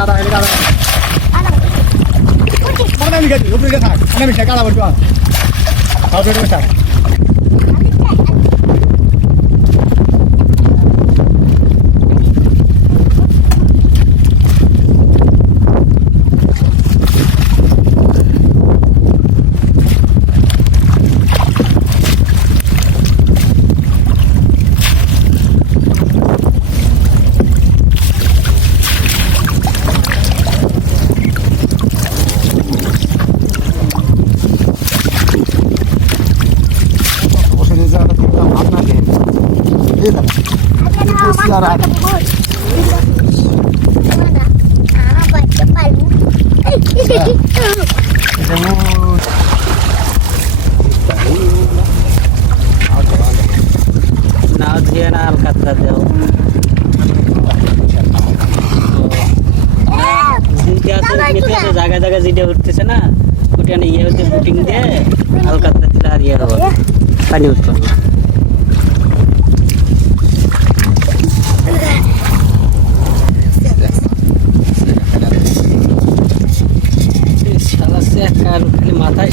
কাদা হলে কাদা। কাদা লিখেছি উপরে থাক। আমি কাদা বলছি আর এই না নাও দিয়ে না আলকাতরা দেও জিটা আছে এমনিতে আছে জায়গায় জায়গায় জিটা উঠতেছে না ওটা না ইয়ে হচ্ছে বুটিং দিয়ে আলকাতরা দিলে আর ইয়ে হবে পানি উঠবে না কার খালি মাথায়